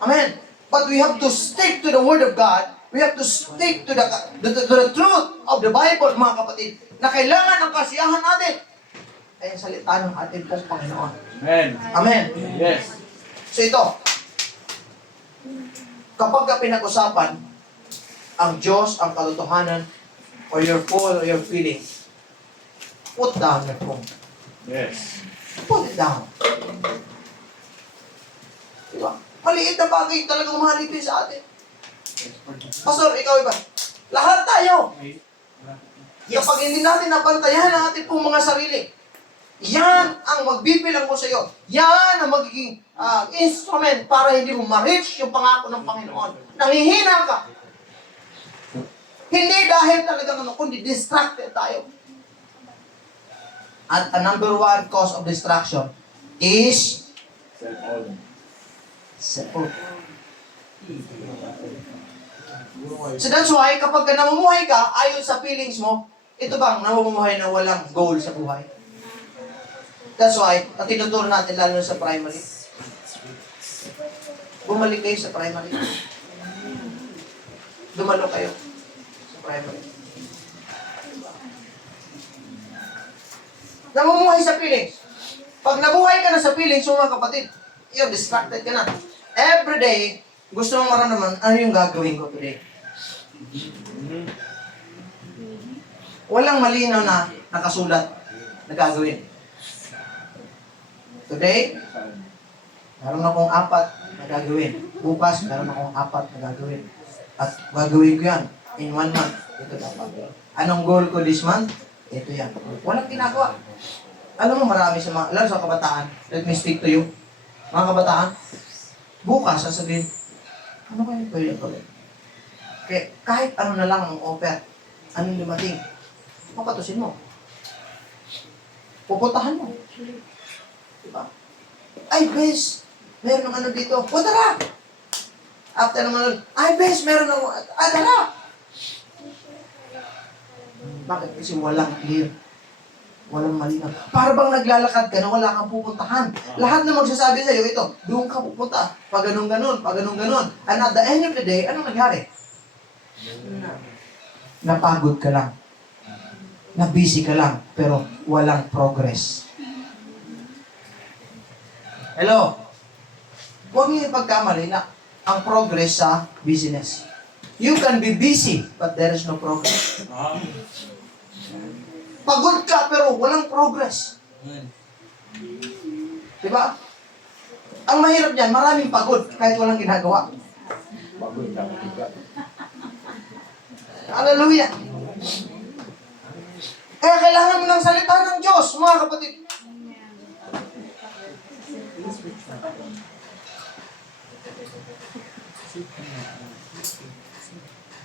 Amen. But we have to stick to the Word of God. We have to stick to the truth of the Bible, mga kapatid, na kailangan ang kasiyahan natin ay ang salita ng ating pong Panginoon. Amen. Amen. Yes. So ito, kapag ka pinag-usapan ang Diyos, ang katotohanan, or your phone, or your feelings, put down your phone. Yes. Put it down. Diba? Maliit na bagay talagang mahalipin sa atin. Pastor, ikaw iba. Lahat tayo. Kapag hindi natin napantayahan ang ating pong mga sarili, yan ang magbibilang mo sa iyo. Yan ang magiging instrument para hindi mo ma-reach yung pangako ng Panginoon. Nangihina ka. Hindi dahil talagang kundi distracted tayo. At a number one cause of distraction is cellphone. So that's why, kapag namumuhay ka, ayon sa feelings mo, ito bang namumuhay na walang goal sa buhay? That's why, ang tinuturo natin lalo sa primary, bumalik kayo sa primary. Dumalo kayo sa primary. Namumuhay sa feelings. Pag nabuhay ka na sa feelings, mga kapatid, you're distracted ka na. Every day, gusto mong maramdaman, ano yung gagawin ko today? Walang malinaw na nakasulat na gagawin. Today, meron akong 4 na gagawin. Bukas, meron akong 4 na gagawin. At gagawin ko yan in 1 month. Ito dapat. Anong goal ko this month? Ito yan. Walang ginagawa. Alam mo, marami sa mga, lalo sa kabataan, let me speak to you. Mga kabataan, bukas, sasabihin, ano kayo pwede gawin? Kaya kahit ano na lang ang offer, anong dumating, papatusin mo. Pupuntahan mo. Diba? Ay, bes, meron ng ano dito. O, tara! After naman nun, ay, bes, meron ng, tara! Bakit? Kasi walang clear. Walang malinaw. Para bang naglalakad ka na wala kang pupuntahan. Lahat na magsasabi sa'yo, ito, doon ka pupunta. Pag ganun-ganon, pag ganun-ganon. And at the end of the day, anong nangyari? Napagod ka lang. Na-busy ka lang. Pero walang progress. Hello? Huwag niyo ipagkamali na ang progress sa business. You can be busy, but there is no progress. Pagod ka, pero walang progress. Diba? Ang mahirap niyan, maraming pagod, kahit walang ginagawa. Pagod ka. Hallelujah! Kaya kailangan mo ng salita ng Diyos, mga kapatid.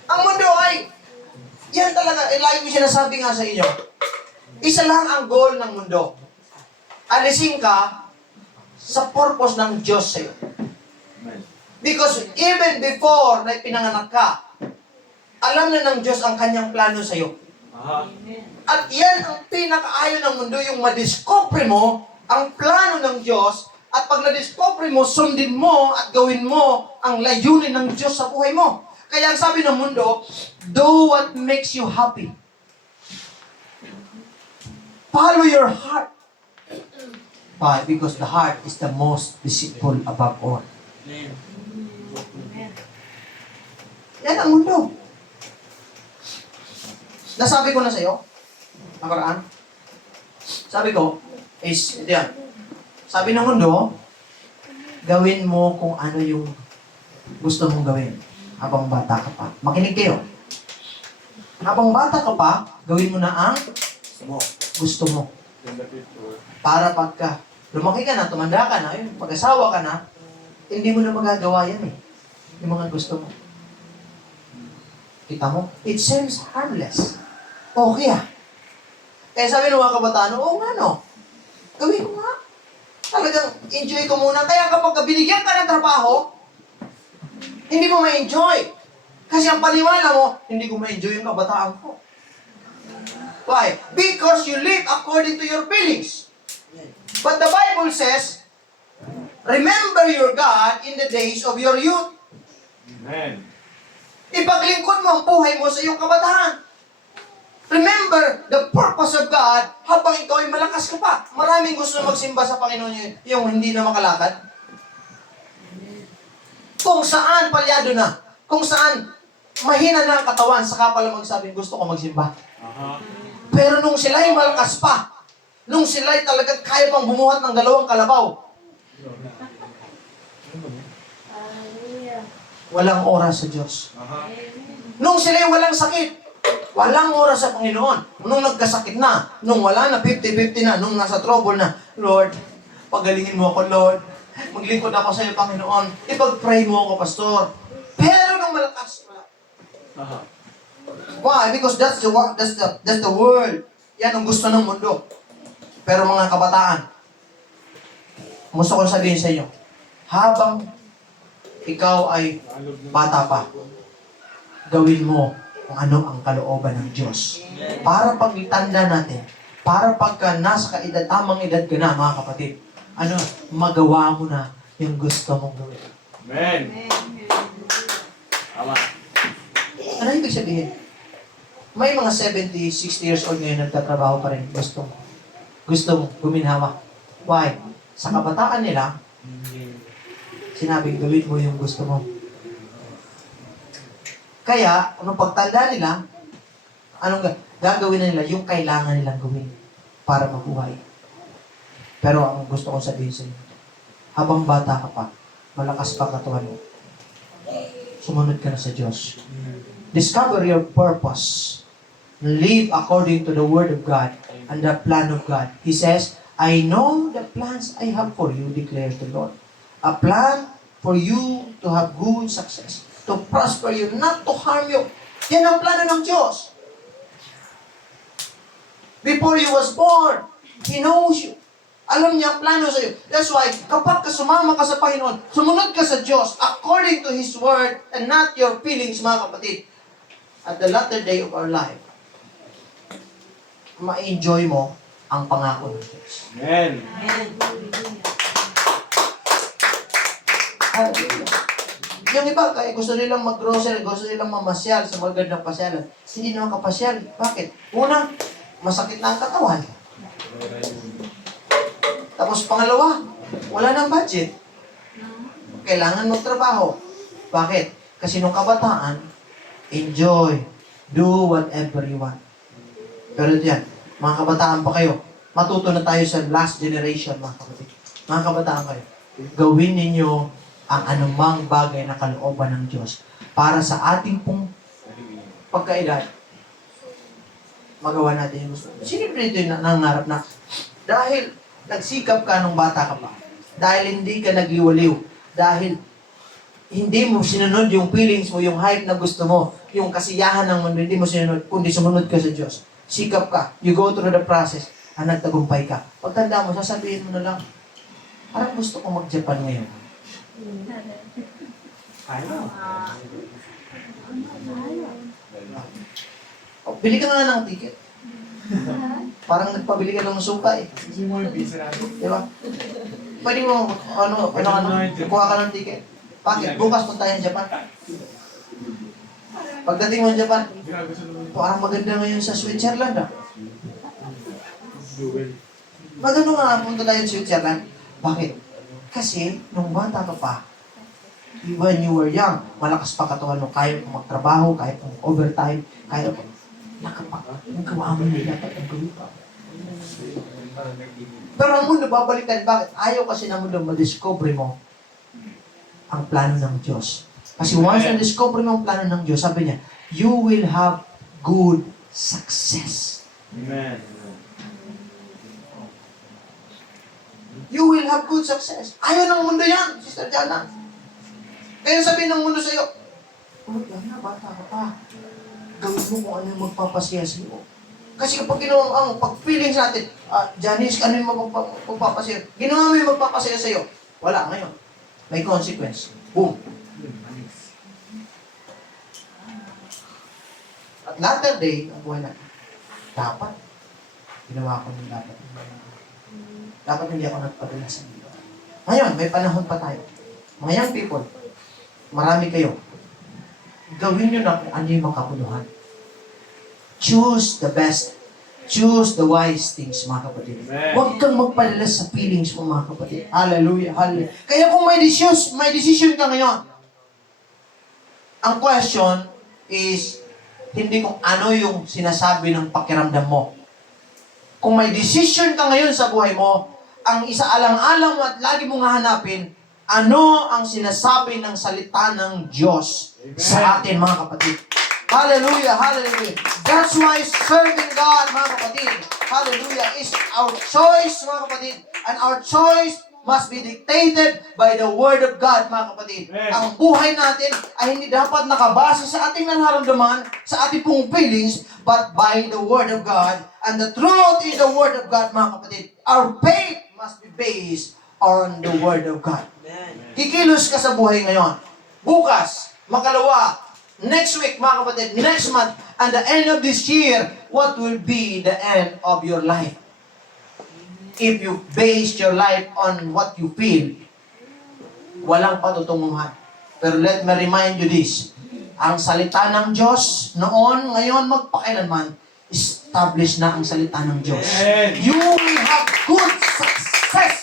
Ang mundo ay, yan talaga, lagi ko sinasabi nga sa inyo, isa lang ang goal ng mundo. Alisin ka sa purpose ng Diyos sa'yo. Because even before na pinanganak ka, alam na ng Diyos ang kanyang plano sa'yo. At yan ang pinakaayon ng mundo, yung madiscover mo ang plano ng Diyos, at pag na-discover mo, sundin mo at gawin mo ang layunin ng Diyos sa buhay mo. Kaya ang sabi ng mundo, do what makes you happy. Follow your heart. Why? Because the heart is the most deceitful above all. Yan ang mundo. Nasabi ko na sa'yo, nakaraan. Sabi ko, is, ito yan. Sabi ng mundo, gawin mo kung ano yung gusto mong gawin habang bata ka pa. Makinig kayo. Habang bata ka pa, gawin mo na ang gusto mo. Para pagka lumaki ka na, tumanda ka na, pag-asawa ka na, hindi mo na magagawa yan eh. Yung mga gusto mo. Kita mo? It seems harmless. Okay ah. Kaya sabi ng mga kabataan, oo nga no. Gawin ko nga. Talagang enjoy ko muna. Kaya kapag binigyan ka ng trabaho, hindi mo ma-enjoy. Kasi ang paniwala mo, hindi ko ma-enjoy yung kabataan ko. Why? Because you live according to your feelings. But the Bible says, remember your God in the days of your youth. Amen. Ipaglingkod mo ang buhay mo sa iyong kabataan. Remember the purpose of God habang ikaw ay malakas ka pa. Maraming gusto na magsimba sa Panginoon yung hindi na makalakad. Kung saan palyado na, kung saan mahina na ang katawan, saka pala magsabing gusto ko magsimba. Pero nung sila ay malakas pa, nung sila ay talagang kaya pang bumuhat ng 2 kalabaw, walang oras sa Diyos. Nung sila ay walang sakit, walang oras sa Panginoon. Nung nagkasakit na, nung wala na, 50-50 na, nung nasa trouble na, Lord, pagalingin mo ako, Lord. Maglingkod ako sa iyo, Panginoon. Ipag-pray mo ako, Pastor. Pero nung malakas pa. Why? Because that's the world. Yan ang gusto ng mundo. Pero mga kabataan, gusto ko sabihin sa inyo, habang ikaw ay bata pa, gawin mo kung ano ang kalooban ng Diyos. Para pag itanda natin, para pagka nasa kaedad, tamang edad ka na, mga kapatid, magawa mo na yung gusto mong gawin. Amen. Tama. Ano ibig sabihin? May mga 70, 60 years old ngayon nagtatrabaho pa rin. Gusto mo guminhawa. Why? Sa kabataan nila, sinabing gawin mo yung gusto mo. Kaya, anong pagtanda nila, anong gagawin na nila? Yung kailangan nilang gawin para mabuhay. Pero ang gusto ko sabihin sa inyo, habang bata ka pa, malakas pa katawan mo, sumunod ka na sa Diyos. Discover your purpose. Live according to the Word of God and the plan of God. He says, I know the plans I have for you, declares the Lord. A plan for you to have good success, to prosper you, not to harm you. Yan ang plano ng Diyos. Before you was born, He knows you. Alam niya ang plano sa iyo. That's why, kapag sumama ka sa Panginoon, sumunod ka sa Diyos according to His Word and not your feelings, mga kapatid, at the latter day of our life, ma-enjoy mo ang pangako ng Diyos. Amen. Hallelujah. Yung iba, kaya gusto nilang mag-grocery, gusto nilang mamasyal sa magandang pasyalan. Hindi naman kapasyal. Bakit? Una, masakit na ang katawan. Tapos pangalawa, wala nang budget. Kailangan magtrabaho. Bakit? Kasi nung kabataan, enjoy. Do whatever you want. Pero yan, mga kabataan pa kayo, matuto na tayo sa last generation, mga kapatid. Mga kabataan kayo, gawin ninyo ang anumang bagay na kalooban ng Diyos para sa ating pong pagkaedad. magawa natin yung gusto. Sino dito yung nangangarap na dahil nagsikap ka nung bata ka pa, dahil hindi ka nagliwaliw, dahil hindi mo sinunod yung feelings mo, yung hype na gusto mo, yung kasiyahan ng mundo, hindi mo sinunod, kundi sumunod ka sa Diyos. Sikap ka, you go through the process, at nagtagumpay ka. Pagtanda mo, sasabihin mo na lang, parang gusto ko mag-Japan ngayon. Ayaw. O, bili ka na ng ticket. Parang nagpabili ka ng suka eh. Kasi mo yung visa natin. Di ba? Pwede mo, kuha ka ng ticket. Bakit? Bukas punta tayo Japan. Pagdating mo ng Japan, Gusto naman parang maganda ngayon sa Switzerland ah. duel. Maganda nga punta tayo sa Switzerland. Bakit? Kasi, nung bata ka pa, when you were young, malakas pa katawan mo, kaya mo magtrabaho, kaya mo overtime, kaya mo nagawa mo na dapat ang gawin pa. Pero ang mundo, babalikan, bakit? Ayaw kasi ng mundo, madiscover mo ang plano ng Diyos. Kasi once na-discover mo ang plano ng Diyos, sabi niya, you will have good success. Amen. You will have good success. Ayaw ng mundo yan, Sister Jana. Kaya sabihin ng mundo sa'yo, oh, yan na, bata ka pa. Gawin mo kung ano yung magpapasaya sa'yo. Kasi kapag ginawa ang pag-feelings natin, Janice, ano yung magpapasaya? Ginawa mo yung magpapasaya sa'yo. Wala ngayon. May consequence. Boom. At latter day, ang buhay natin, dapat, ginawa ko yung dapat. Dapat hindi ako nagpadala sa iyo. Ngayon, may panahon pa tayo. Mga young people, marami kayo. Gawin nyo na kung ano yung makapuluhan. Choose the best. Choose the wise things, mga kapatid. Amen. Huwag kang magpadala sa feelings mo, mga kapatid. Hallelujah, hallelujah. Kaya kung may decision ka ngayon, ang question is, hindi kung ano yung sinasabi ng pakiramdam mo. Kung may decision ka ngayon sa buhay mo, ang isaalang-alang mo at lagi mong hahanapin, ano ang sinasabi ng salita ng Diyos sa atin, mga kapatid. Hallelujah, hallelujah. That's why serving God, mga kapatid, hallelujah, is our choice, mga kapatid. And our choice must be dictated by the Word of God, mga kapatid. Amen. Ang buhay natin ay hindi dapat nakabase sa ating nararamdaman, sa ating pong feelings, but by the Word of God. And the truth is the Word of God, mga kapatid. Our faith must be based on the Word of God. Kikilos ka sa buhay ngayon. Bukas, makalawa, next week, mga kapatid, next month, and the end of this year, what will be the end of your life? If you base your life on what you feel, walang patutunguhan. Pero let me remind you this, ang salita ng Diyos, noon, ngayon, magpakailanman, establish na ang salita ng Diyos. Amen. You will have good success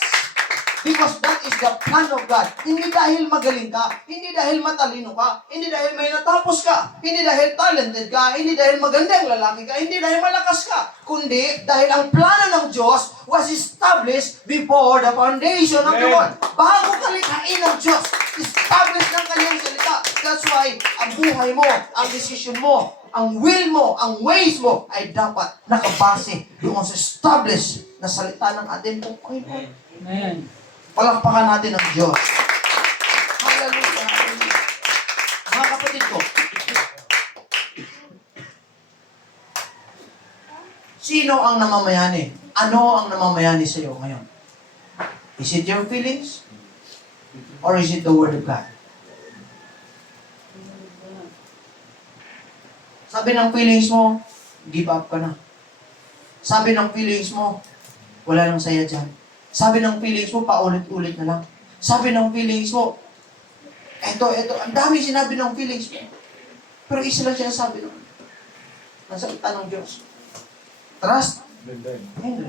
because that is the plan of God. Hindi dahil magaling ka, hindi dahil matalino ka, hindi dahil may natapos ka, hindi dahil talented ka, hindi dahil magandang lalaki ka, hindi dahil malakas ka, kundi dahil ang plano ng Diyos was established before the foundation of the world. Bago ka likhain ng Diyos, established ng kanyang salita. That's why ang buhay mo, ang decision mo, ang will mo, ang ways mo ay dapat nakabase doon sa established na salita ng ating pong Panginoon. Amen. Palakpakan natin ang Diyos. Hallelujah. Hallelujah. Mga kapatid ko, sino ang namamayani? Ano ang namamayani sa iyo ngayon? Is it your feelings? Or is it the Word of God? Sabi ng feelings mo, give up ka na. Sabi ng feelings mo, wala nang saya dyan. Sabi ng feelings mo, paulit-ulit na lang. Sabi ng feelings mo, eto, ang dami sinabi ng feelings mo. Pero isa lang sinasabi ng salita ng Diyos. Trust. Hindi.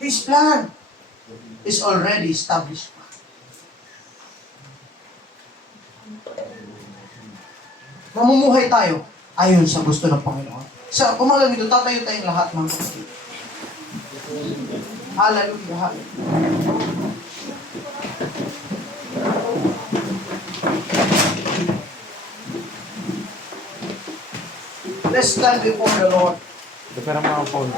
His plan is already established. Mamumuhay tayo ayon sa gusto ng Panginoon. Sa umagang ito, tatayo tayong lahat, mga kapatid. Hallelujah, hallelujah. Let's stand before the Lord. Prepare mo ang phone.